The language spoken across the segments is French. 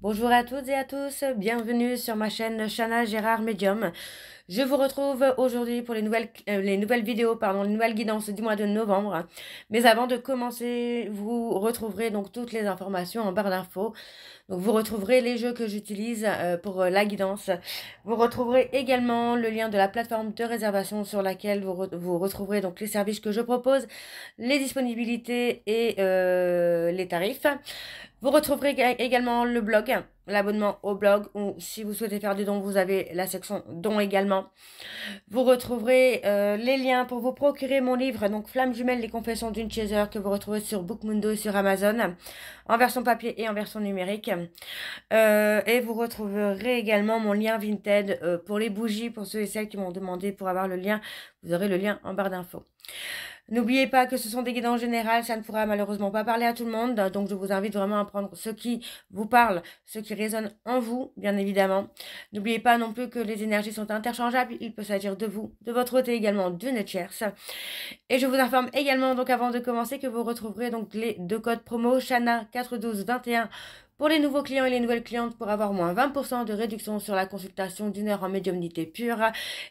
Bonjour à toutes et à tous, bienvenue sur ma chaîne Chana Gérard Medium. Je vous retrouve aujourd'hui pour les nouvelles vidéos, les nouvelles guidances du mois de novembre. Mais avant de commencer, vous retrouverez donc toutes les informations en barre d'infos. Donc vous retrouverez les jeux que j'utilise pour la guidance. Vous retrouverez également le lien de la plateforme de réservation sur laquelle vous retrouverez donc les services que je propose, les disponibilités et les tarifs. Vous retrouverez également le blog, l'abonnement au blog, ou si vous souhaitez faire des dons, vous avez la section dons également. Vous retrouverez les liens pour vous procurer mon livre, donc Flamme jumelle, les confessions d'une chaser, que vous retrouvez sur Bookmundo et sur Amazon, en version papier et en version numérique. Et vous retrouverez également mon lien Vinted pour les bougies, pour ceux et celles qui m'ont demandé pour avoir le lien. Vous aurez le lien en barre d'infos. N'oubliez pas que ce sont des guidances générales, ça ne pourra malheureusement pas parler à tout le monde, donc je vous invite vraiment à prendre ce qui vous parle, ce qui résonne en vous, bien évidemment. N'oubliez pas non plus que les énergies sont interchangeables, il peut s'agir de vous, de votre côté également d'une tierce. Et je vous informe également, donc avant de commencer, que vous retrouverez donc les deux codes promo Chana 41221 pour les nouveaux clients et les nouvelles clientes pour avoir moins 20% de réduction sur la consultation d'une heure en médiumnité pure.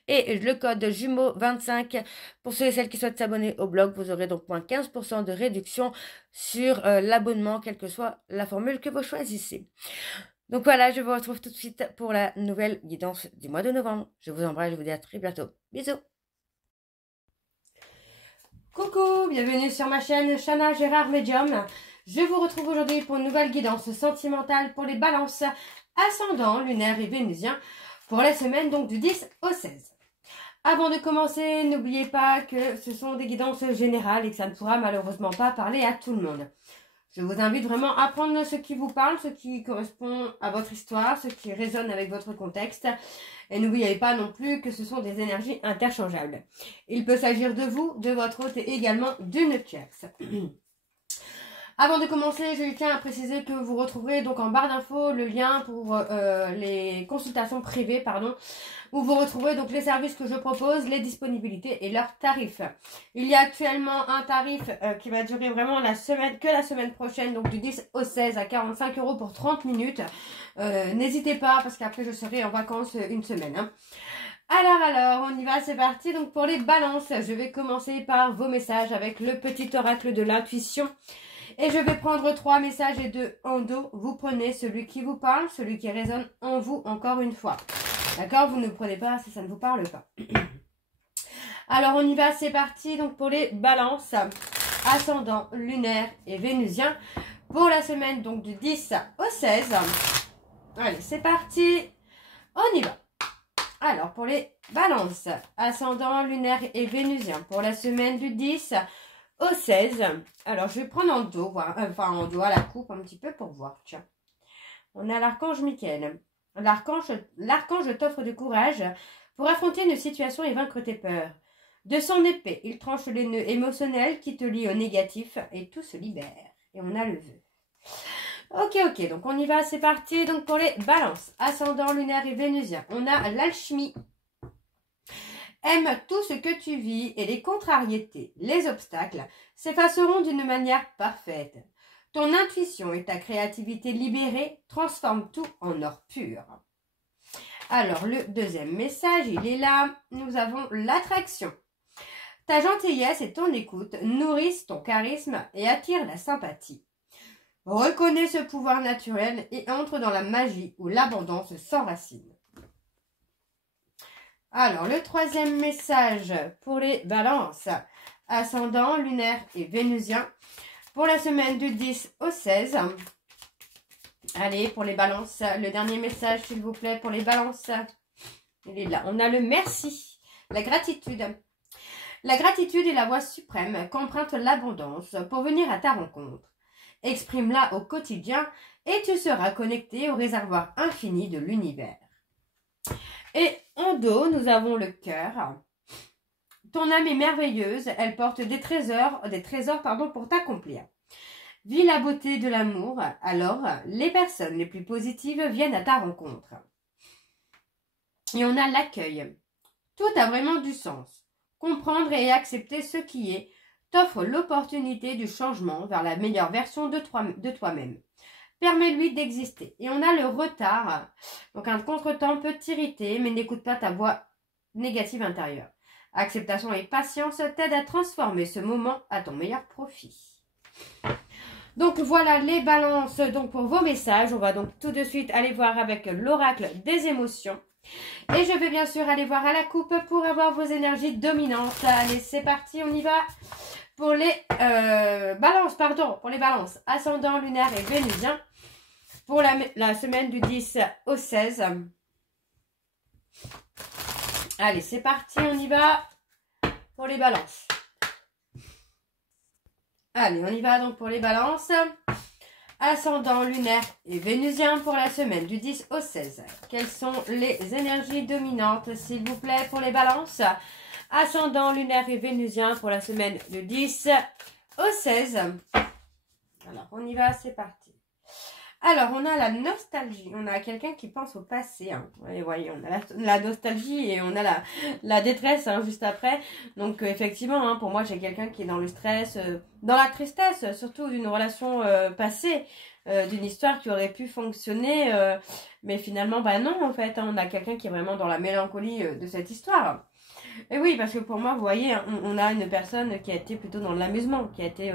Et le code jumeau 25 pour ceux et celles qui souhaitent s'abonner au blog. Vous aurez donc moins 15% de réduction sur l'abonnement, quelle que soit la formule que vous choisissez. Donc voilà, je vous retrouve tout de suite pour la nouvelle guidance du mois de novembre. Je vous embrasse, je vous dis à très bientôt. Bisous. Coucou, bienvenue sur ma chaîne Chana Gérard Medium. Je vous retrouve aujourd'hui pour une nouvelle guidance sentimentale pour les balances ascendants, lunaires et vénusiens pour la semaine donc du 10 au 16. Avant de commencer, n'oubliez pas que ce sont des guidances générales et que ça ne pourra malheureusement pas parler à tout le monde. Je vous invite vraiment à prendre ce qui vous parle, ce qui correspond à votre histoire, ce qui résonne avec votre contexte. Et n'oubliez pas non plus que ce sont des énergies interchangeables. Il peut s'agir de vous, de votre hôte et également d'une tierce. Avant de commencer, je tiens à préciser que vous retrouverez donc en barre d'infos le lien pour les consultations privées, où vous retrouverez donc les services que je propose, les disponibilités et leurs tarifs. Il y a actuellement un tarif qui va durer vraiment la semaine prochaine, donc du 10 au 16 à 45 € pour 30 minutes. N'hésitez pas parce qu'après je serai en vacances une semaine. Hein. Alors, on y va, c'est parti. Donc pour les balances, je vais commencer par vos messages avec le petit oracle de l'intuition. Et je vais prendre 3 messages et 2 en dos. Vous prenez celui qui vous parle, celui qui résonne en vous encore une fois. D'accord? Vous ne prenez pas si ça ne vous parle pas. Alors on y va, c'est parti. Donc pour les balances, ascendant, lunaire et vénusien. Pour la semaine donc du 10 au 16. Allez, c'est parti. On y va. Alors pour les balances, ascendant, lunaire et vénusien. Pour la semaine du 10 au 16. Alors, je vais prendre en dos, en dos à la coupe un petit peu pour voir. Tiens. On a l'archange Michael. L'archange t'offre du courage pour affronter une situation et vaincre tes peurs. De son épée, il tranche les nœuds émotionnels qui te lient au négatif et tout se libère. Et on a le vœu. Ok, donc on y va, c'est parti. Donc pour les balances, ascendant, lunaire et vénusien, on a l'alchimie. Aime tout ce que tu vis et les contrariétés, les obstacles s'effaceront d'une manière parfaite. Ton intuition et ta créativité libérée transforment tout en or pur. Alors, le deuxième message, il est là. Nous avons l'attraction. Ta gentillesse et ton écoute nourrissent ton charisme et attirent la sympathie. Reconnais ce pouvoir naturel et entre dans la magie où l'abondance s'enracine. Alors, le troisième message pour les balances, ascendant, lunaire et vénusien, pour la semaine du 10 au 16. Allez, pour les balances, le dernier message, s'il vous plaît, pour les balances. Il est là. On a le merci, la gratitude. La gratitude est la voie suprême qu'emprunte l'abondance pour venir à ta rencontre. Exprime-la au quotidien et tu seras connecté au réservoir infini de l'univers. Et en dos, nous avons le cœur. Ton âme est merveilleuse, elle porte des trésors pour t'accomplir. Vis la beauté de l'amour, alors les personnes les plus positives viennent à ta rencontre. Et on a l'accueil. Tout a vraiment du sens. Comprendre et accepter ce qui est t'offre l'opportunité du changement vers la meilleure version de toi-même. Permets-lui d'exister. Et on a le retard. Donc un contretemps peut t'irriter, mais n'écoute pas ta voix négative intérieure. Acceptation et patience t'aident à transformer ce moment à ton meilleur profit. Donc voilà les balances donc pour vos messages. On va donc tout de suite aller voir avec l'oracle des émotions. Et je vais bien sûr aller voir à la coupe pour avoir vos énergies dominantes. Allez, c'est parti, on y va. Pour les balances, ascendant, lunaire et vénusien. Pour la semaine du 10 au 16. Allez, c'est parti, on y va. Pour les balances. Allez, on y va donc pour les balances. Ascendant, lunaire et vénusien pour la semaine du 10 au 16. Quelles sont les énergies dominantes, s'il vous plaît, pour les balances? Ascendant, lunaire et vénusien pour la semaine du 10 au 16. Alors, on y va, c'est parti. Alors, on a la nostalgie. On a quelqu'un qui pense au passé. Hein. Et voyez, on a la nostalgie et on a la détresse hein, juste après. Donc, effectivement, hein, pour moi, j'ai quelqu'un qui est dans le stress, dans la tristesse, surtout d'une relation passée, d'une histoire qui aurait pu fonctionner. Mais finalement, bah non, en fait. Hein, on a quelqu'un qui est vraiment dans la mélancolie de cette histoire. Et oui, parce que pour moi, vous voyez, on a une personne qui a été plutôt dans l'amusement, qui a été...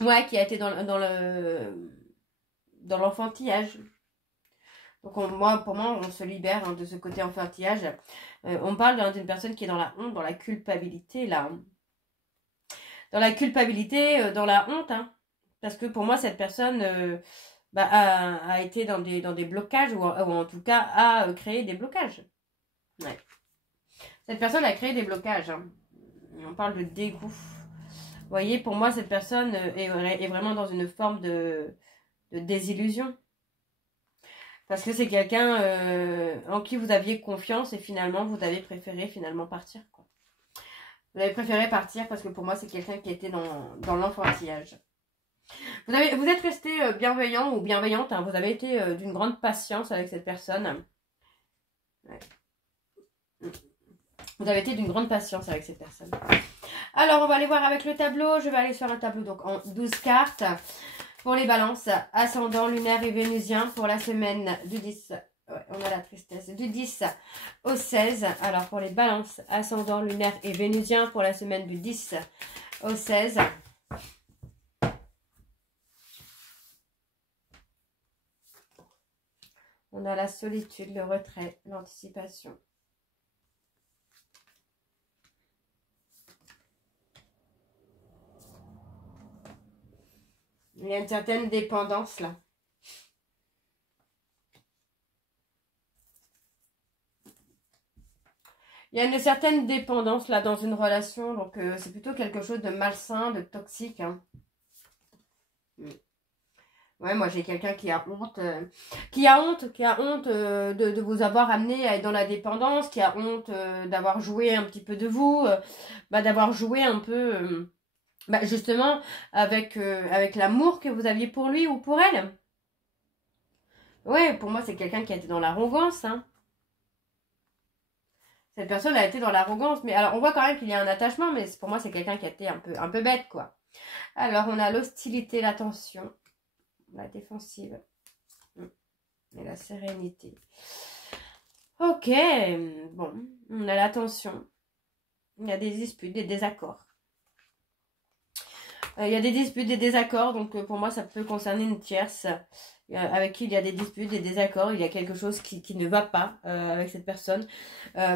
ouais, qui a été dans l'enfantillage. Donc pour moi, on se libère hein, de ce côté enfantillage. On parle d'une personne qui est dans la honte, dans la culpabilité, là. Dans la culpabilité, dans la honte. Hein. Parce que pour moi, cette personne a été dans des blocages, ou en tout cas a créé des blocages. Ouais. Cette personne a créé des blocages. Hein. On parle de dégoût. Vous voyez, pour moi, cette personne est vraiment dans une forme de désillusion. Parce que c'est quelqu'un en qui vous aviez confiance et finalement, vous avez préféré finalement partir. Quoi. Vous avez préféré partir parce que pour moi, c'est quelqu'un qui était dans l'enfantillage. Vous êtes resté bienveillant ou bienveillante. Hein, vous avez été d'une grande patience avec cette personne. Ouais. Vous avez été d'une grande patience avec cette personne. Alors, on va aller voir avec le tableau. Je vais aller sur un tableau donc en 12 cartes. Pour les balances, ascendant, lunaire et vénusien pour la semaine du 10. Ouais, on a la tristesse. Du 10 au 16. Alors, pour les balances, ascendant, lunaire et vénusien pour la semaine du 10 au 16. On a la solitude, le retrait, l'anticipation. Il y a une certaine dépendance là. Il y a une certaine dépendance là dans une relation. Donc c'est plutôt quelque chose de malsain, de toxique. Hein. Ouais, moi j'ai quelqu'un qui a honte. De vous avoir amené à être dans la dépendance. Qui a honte d'avoir joué un petit peu de vous. D'avoir joué un peu... justement, avec l'amour que vous aviez pour lui ou pour elle. Ouais, pour moi, c'est quelqu'un qui a été dans l'arrogance. Hein. Cette personne a été dans l'arrogance. Mais alors, on voit quand même qu'il y a un attachement, mais pour moi, c'est quelqu'un qui a été un peu bête, quoi. Alors, on a l'hostilité, la tension, la défensive et la sérénité. Ok, bon, on a la tension. Il y a des disputes, des désaccords. Il y a des disputes, des désaccords, donc pour moi ça peut concerner une tierce avec qui il y a des disputes, des désaccords, il y a quelque chose qui ne va pas avec cette personne.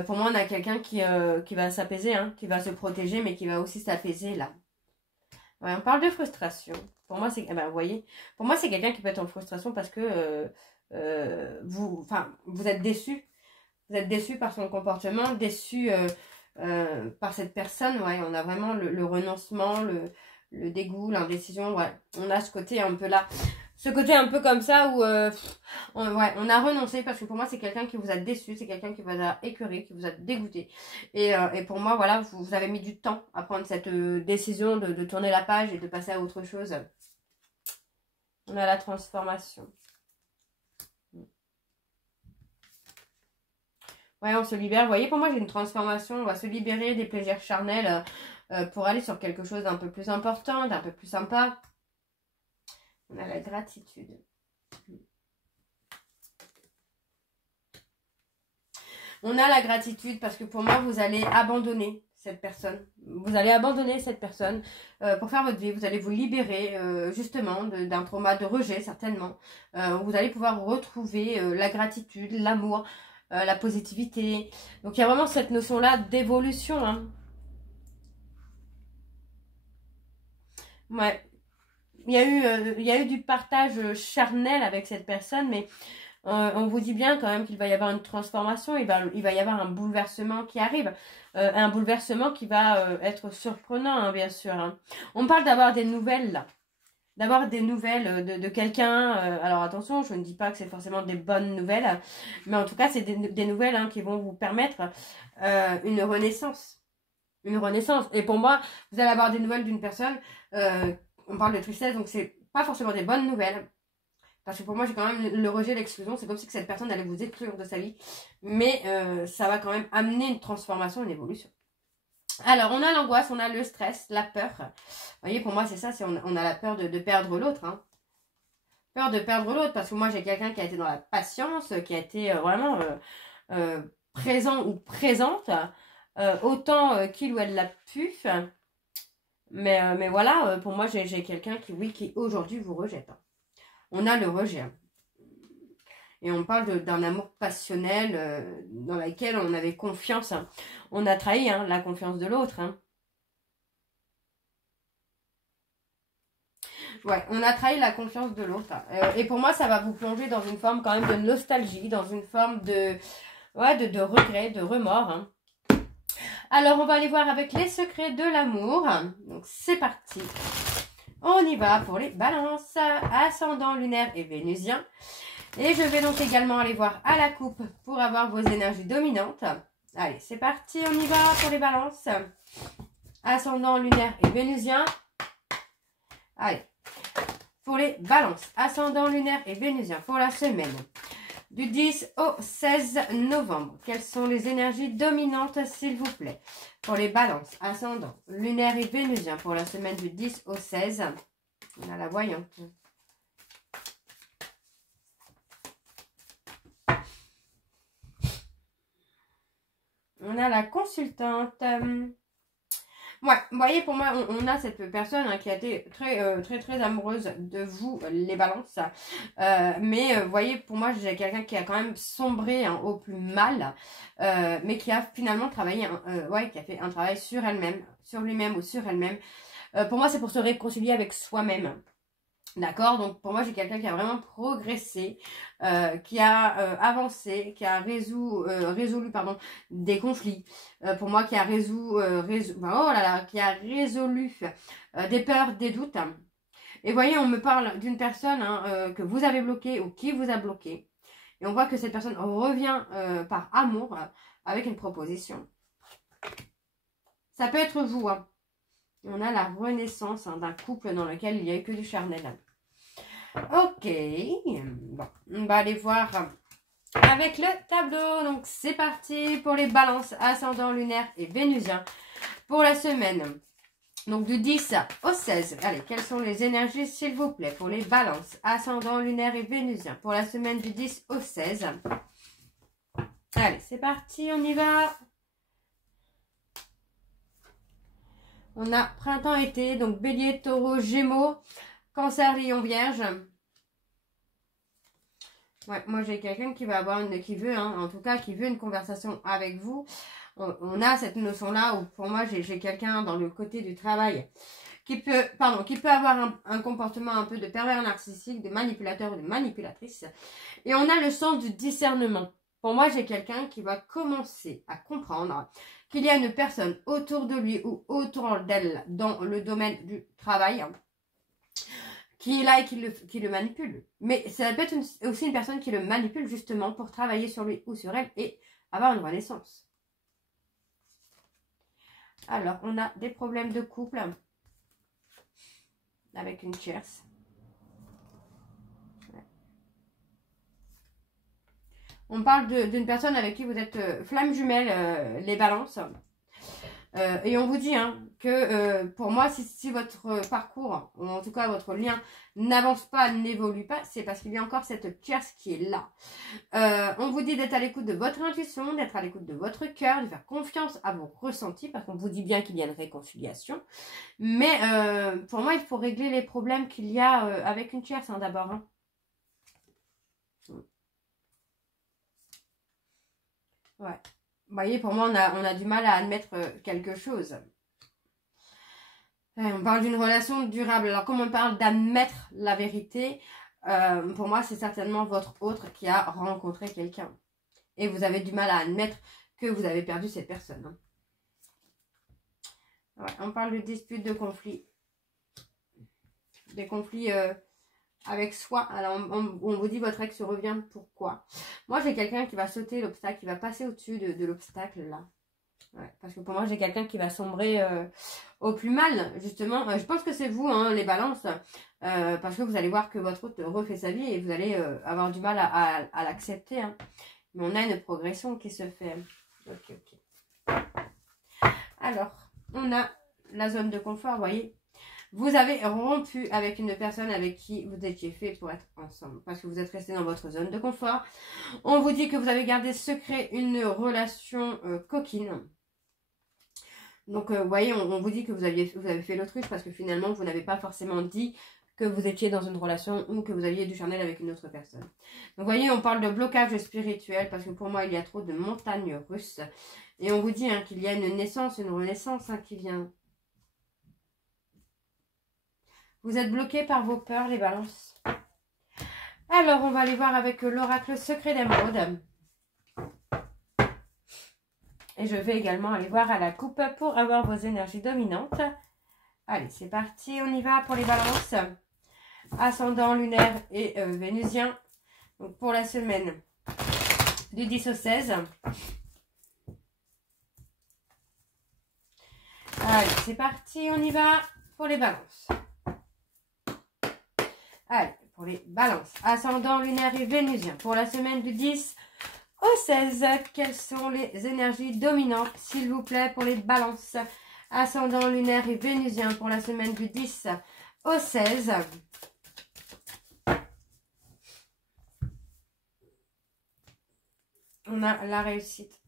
Pour moi on a quelqu'un qui va s'apaiser, hein, qui va se protéger, mais qui va aussi s'apaiser là. Ouais, on parle de frustration. Pour moi c'est, vous voyez, pour moi c'est quelqu'un qui peut être en frustration parce que vous êtes déçu. Vous êtes déçu par son comportement, déçu par cette personne. Ouais, on a vraiment le renoncement, le dégoût, l'indécision, ouais. On a ce côté un peu là. Ce côté un peu comme ça où on a renoncé parce que pour moi c'est quelqu'un qui vous a déçu, c'est quelqu'un qui vous a écœuré, qui vous a dégoûté. Et pour moi, voilà, vous avez mis du temps à prendre cette décision de tourner la page et de passer à autre chose. On a la transformation. Ouais, on se libère. Vous voyez, pour moi j'ai une transformation. On va se libérer des plaisirs charnels pour aller sur quelque chose d'un peu plus important, d'un peu plus sympa. On a la gratitude. On a la gratitude parce que pour moi, vous allez abandonner cette personne. Vous allez abandonner cette personne pour faire votre vie. Vous allez vous libérer justement d'un trauma de rejet, certainement. Vous allez pouvoir retrouver la gratitude, l'amour, la positivité. Donc, il y a vraiment cette notion-là d'évolution. Hein. Ouais. Il y a eu du partage charnel avec cette personne, mais on vous dit bien quand même qu'il va y avoir une transformation, il va y avoir un bouleversement qui arrive. Un bouleversement qui va être surprenant, hein, bien sûr. Hein. On parle d'avoir des nouvelles, là. D'avoir des nouvelles de quelqu'un. Alors attention, je ne dis pas que c'est forcément des bonnes nouvelles, mais en tout cas, c'est des nouvelles hein, qui vont vous permettre une renaissance. Une renaissance. Et pour moi, vous allez avoir des nouvelles d'une personne. On parle de tristesse, donc c'est pas forcément des bonnes nouvelles. Parce que pour moi, j'ai quand même le rejet, l'exclusion. C'est comme si cette personne allait vous exclure de sa vie. Mais ça va quand même amener une transformation, une évolution. Alors, on a l'angoisse, on a le stress, la peur. Vous voyez, pour moi, c'est ça. On a la peur de perdre l'autre. Hein. Peur de perdre l'autre. Parce que moi, j'ai quelqu'un qui a été dans la patience, qui a été vraiment présent ou présente. Autant qu'il ou elle l'a pu. Mais voilà, pour moi, j'ai quelqu'un qui aujourd'hui vous rejette. Hein. On a le rejet. Et on parle d'un amour passionnel dans lequel on avait confiance. Hein. On a trahi hein, la confiance de l'autre. Hein. Ouais, on a trahi la confiance de l'autre. Et pour moi, ça va vous plonger dans une forme quand même de nostalgie, dans une forme de regret, de remords. Hein. Alors, on va aller voir avec les secrets de l'amour. Donc, c'est parti. On y va pour les balances, ascendant lunaire et vénusien. Et je vais donc également aller voir à la coupe pour avoir vos énergies dominantes. Allez, c'est parti, on y va pour les balances. Ascendant lunaire et vénusien. Allez, pour les balances, ascendant lunaire et vénusien pour la semaine du 10 au 16 novembre. Quelles sont les énergies dominantes, s'il vous plaît? Pour les balances, ascendant lunaire et vénusien pour la semaine du 10 au 16. On a la voyante. On a la consultante. Ouais, vous voyez, pour moi, on a cette personne hein, qui a été très amoureuse de vous, les balances. Mais vous voyez, pour moi, j'ai quelqu'un qui a quand même sombré hein, au plus mal, mais qui a finalement travaillé, qui a fait un travail sur elle-même, sur lui-même ou sur elle-même. Pour moi, c'est pour se réconcilier avec soi-même. D'accord, donc pour moi j'ai quelqu'un qui a vraiment progressé, qui a avancé, qui a résolu des conflits. Pour moi qui a qui a résolu des peurs, des doutes. Et vous voyez, on me parle d'une personne hein, que vous avez bloquée ou qui vous a bloqué. Et on voit que cette personne revient par amour avec une proposition. Ça peut être vous. Hein. On a la renaissance hein, d'un couple dans lequel il n'y a eu que du charnel. Ok, bon, on va aller voir avec le tableau. Donc c'est parti pour les balances ascendant lunaire et vénusien pour la semaine. Donc du 10 au 16. Allez, quelles sont les énergies s'il vous plaît pour les balances ascendant lunaire et vénusien pour la semaine du 10 au 16. Allez, c'est parti, on y va. On a printemps-été, donc bélier, taureau, gémeaux, cancer, lion, vierge. Ouais, moi j'ai quelqu'un qui va avoir qui veut une conversation avec vous. On a cette notion-là où pour moi j'ai quelqu'un dans le côté du travail qui peut avoir un comportement un peu de pervers narcissique, de manipulateur ou de manipulatrice. Et on a le sens du discernement. Pour moi, j'ai quelqu'un qui va commencer à comprendre qu'il y a une personne autour de lui ou autour d'elle dans le domaine du travail qui est là et qui le manipule. Mais ça peut être aussi une personne qui le manipule justement pour travailler sur lui ou sur elle et avoir une renaissance. Alors, on a des problèmes de couple avec une tierce. On parle d'une personne avec qui vous êtes flamme jumelle, les balances. Et on vous dit hein, que pour moi, si votre parcours, ou en tout cas votre lien, n'avance pas, n'évolue pas, c'est parce qu'il y a encore cette tierce qui est là. On vous dit d'être à l'écoute de votre intuition, d'être à l'écoute de votre cœur, de faire confiance à vos ressentis, parce qu'on vous dit bien qu'il y a une réconciliation. Mais pour moi, il faut régler les problèmes qu'il y a avec une tierce hein, d'abord. Hein. Ouais. Vous voyez, pour moi, on a du mal à admettre quelque chose. On parle d'une relation durable. Alors, comme on parle d'admettre la vérité, pour moi, c'est certainement votre autre qui a rencontré quelqu'un. Et vous avez du mal à admettre que vous avez perdu cette personne. Hein. Ouais, on parle de disputes, de conflits. Des conflits avec soi. Alors, on vous dit votre ex revient. Pourquoi? Moi, j'ai quelqu'un qui va sauter l'obstacle, qui va passer au-dessus de l'obstacle, là. Ouais, parce que pour moi, j'ai quelqu'un qui va sombrer au plus mal, justement. Je pense que c'est vous, hein, les balances. Parce que vous allez voir que votre autre refait sa vie et vous allez avoir du mal à l'accepter. Hein. Mais on a une progression qui se fait. Ok, ok. Alors, on a la zone de confort, vous voyez. Vous avez rompu avec une personne avec qui vous étiez fait pour être ensemble. Parce que vous êtes resté dans votre zone de confort. On vous dit que vous avez gardé secret une relation coquine. Donc, vous voyez, on vous dit que vous avez fait l'autruche parce que finalement, vous n'avez pas forcément dit que vous étiez dans une relation ou que vous aviez du charnel avec une autre personne. Donc, vous voyez, on parle de blocage spirituel parce que pour moi, il y a trop de montagnes russes. Et on vous dit hein, qu'il y a une naissance, une renaissance hein, qui vient. Vous êtes bloqué par vos peurs, les balances. Alors, on va aller voir avec l'oracle secret d'émeraude. Et je vais également aller voir à la coupe pour avoir vos énergies dominantes. Allez, c'est parti, on y va pour les balances. Ascendant lunaire et vénusien. Donc pour la semaine du 10 au 16. Allez, c'est parti, on y va pour les balances. Allez, pour les balances. Ascendant lunaire et vénusien. Pour la semaine du 10 au 16, quelles sont les énergies dominantes, s'il vous plaît, pour les balances? Ascendant lunaire et vénusien pour la semaine du 10 au 16. On a la réussite.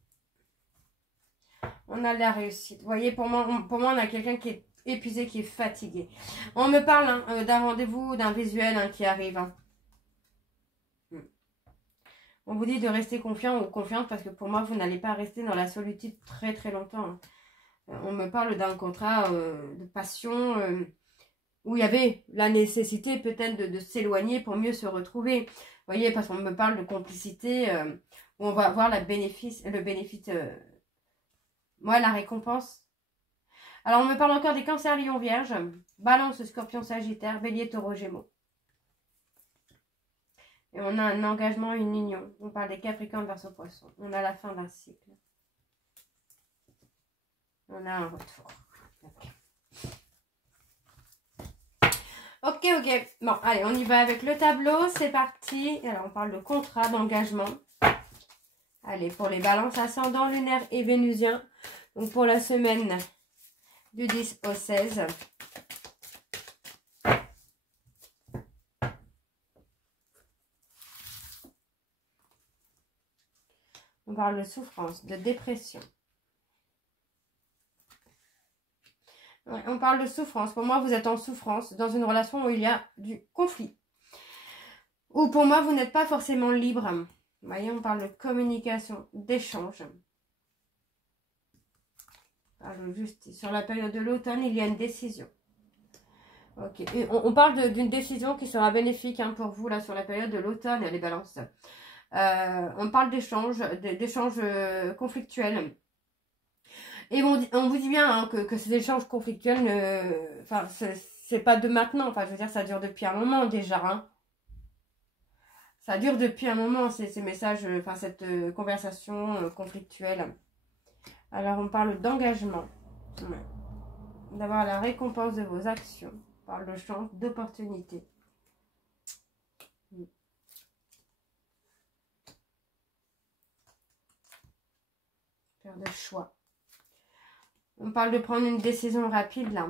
On a la réussite. Vous voyez, pour moi on a quelqu'un qui est épuisé, qui est fatigué. On me parle hein, d'un rendez-vous, d'un visuel hein, qui arrive. Hein. On vous dit de rester confiant ou confiante parce que pour moi, vous n'allez pas rester dans la solitude très très longtemps. Hein. On me parle d'un contrat de passion où il y avait la nécessité peut-être de s'éloigner pour mieux se retrouver. Vous voyez, parce qu'on me parle de complicité où on va avoir le bénéfice, moi, la récompense. Alors, on me parle encore des cancers, lion, vierge, balance, scorpion, sagittaire, bélier, taureau, gémeaux. Et on a un engagement, une union. On parle des capricornes, verseau, poisson. On a la fin d'un cycle. On a un retour. Ok, ok. Bon, allez, on y va avec le tableau. C'est parti. Alors, on parle de contrat, d'engagement. Allez, pour les balances ascendant, lunaire et vénusien. Donc, pour la semaine du 10 au 16. On parle de souffrance, de dépression. Ouais, on parle de souffrance. Pour moi, vous êtes en souffrance dans une relation où il y a du conflit. Ou pour moi, vous n'êtes pas forcément libre. Vous voyez, on parle de communication, d'échange. On parle de justice. Sur la période de l'automne, il y a une décision. Ok. Et on parle d'une décision qui sera bénéfique hein, pour vous là sur la période de l'automne, les balances. On parle d'échanges conflictuels. Et on vous dit bien hein, que ces échanges conflictuels, enfin, c'est pas de maintenant. Enfin, je veux dire, ça dure depuis un moment déjà. Hein. Ça dure depuis un moment, ces messages, enfin, cette conversation conflictuelle. Alors, on parle d'engagement. Ouais. D'avoir la récompense de vos actions. On parle de chance, d'opportunité. Faire de choix. On parle de prendre une décision rapide, là.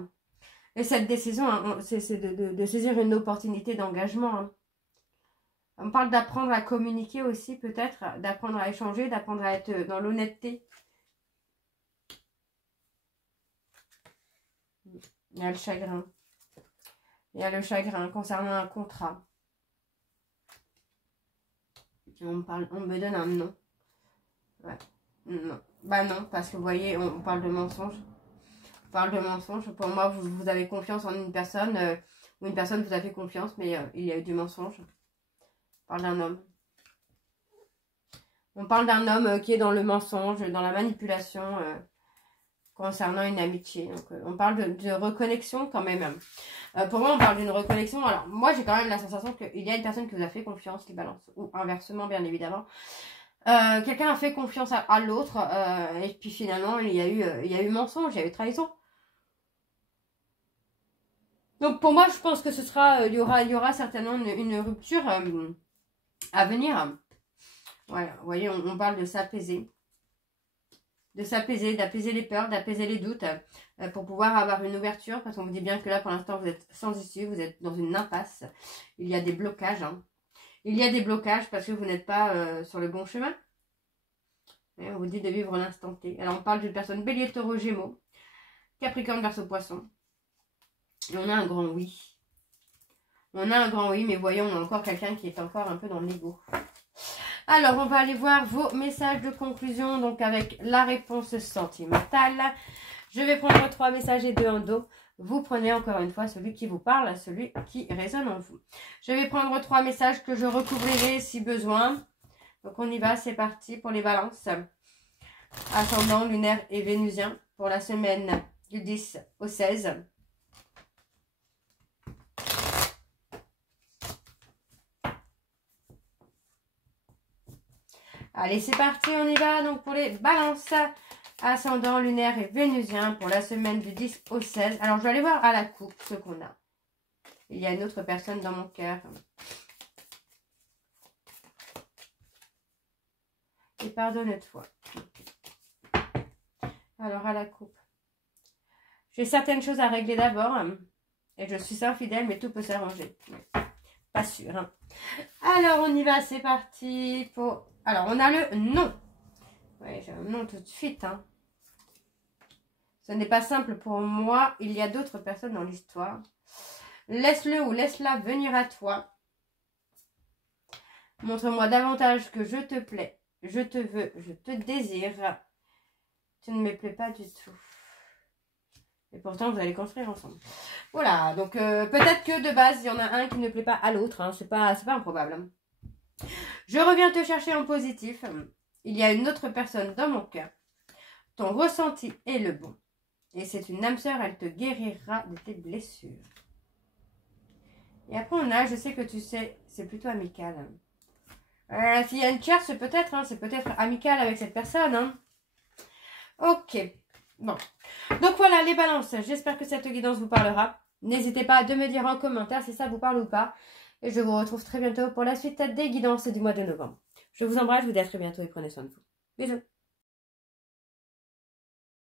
Et cette décision, hein, c'est de saisir une opportunité d'engagement. Hein. On parle d'apprendre à communiquer aussi, peut-être. D'apprendre à échanger, d'apprendre à être dans l'honnêteté. Il y a le chagrin. Il y a le chagrin concernant un contrat. On me donne un non. Ouais. Non. Bah non, parce que vous voyez, on parle de mensonge. On parle de mensonge. Pour moi, vous avez confiance en une personne, ou une personne vous a fait confiance, mais il y a eu du mensonge. On parle d'un homme. On parle d'un homme qui est dans le mensonge, dans la manipulation, concernant une amitié. Donc, on parle de reconnexion quand même. Pour moi, on parle d'une reconnexion. Alors, moi, j'ai quand même la sensation qu'il y a une personne qui vous a fait confiance, qui balance. Ou inversement, bien évidemment. Quelqu'un a fait confiance à l'autre. Et puis finalement, il y a eu mensonge, il y a eu trahison. Donc, pour moi, je pense que ce sera... il y aura certainement une rupture à venir. Voilà, vous voyez, on parle de s'apaiser. De s'apaiser, d'apaiser les peurs, d'apaiser les doutes, pour pouvoir avoir une ouverture, parce qu'on vous dit bien que là, pour l'instant, vous êtes sans issue, vous êtes dans une impasse. Il y a des blocages. Hein. Il y a des blocages parce que vous n'êtes pas sur le bon chemin. Et on vous dit de vivre l'instant T. Alors, on parle d'une personne bélier, taureau, gémeaux, capricorne, verseau, poisson. Et on a un grand oui. On a un grand oui, mais voyons, on a encore quelqu'un qui est encore un peu dans l'ego. Alors, on va aller voir vos messages de conclusion, donc avec la réponse sentimentale. Je vais prendre 3 messages et 2 en dos. Vous prenez encore une fois celui qui vous parle, celui qui résonne en vous. Je vais prendre 3 messages que je recouvrirai si besoin. Donc, on y va, c'est parti pour les balances. Ascendant, lunaire et vénusien pour la semaine du 10 au 16. Allez, c'est parti, on y va. Donc, pour les balances, ascendant, lunaire et vénusien pour la semaine du 10 au 16. Alors, je vais aller voir à la coupe ce qu'on a. Il y a une autre personne dans mon cœur. Et pardonne-toi. Alors, à la coupe. J'ai certaines choses à régler d'abord. Et je suis infidèle, mais tout peut s'arranger. Pas sûr. Hein. Alors, on y va, c'est parti pour... Alors, on a le non. Oui, j'ai un non tout de suite. Hein. Ce n'est pas simple pour moi. Il y a d'autres personnes dans l'histoire. Laisse-le ou laisse-la venir à toi. Montre-moi davantage que je te plais. Je te veux, je te désire. Tu ne me plais pas du tout. Et pourtant, vous allez construire ensemble. Voilà, donc peut-être que de base, il y en a un qui ne plaît pas à l'autre. Hein. C'est pas improbable. Hein. Je reviens te chercher en positif. Il y a une autre personne dans mon cœur. Ton ressenti est le bon. Et c'est une âme sœur, elle te guérira de tes blessures. Et après, on a, je sais que tu sais, c'est plutôt amical. S'il y a une tierce, peut-être, hein, c'est peut-être amical avec cette personne. Hein. Ok. Bon. Donc voilà, les balances. J'espère que cette guidance vous parlera. N'hésitez pas à me dire en commentaire si ça vous parle ou pas. Et je vous retrouve très bientôt pour la suite des guidances du mois de novembre. Je vous embrasse, je vous dis à très bientôt et prenez soin de vous. Bisous.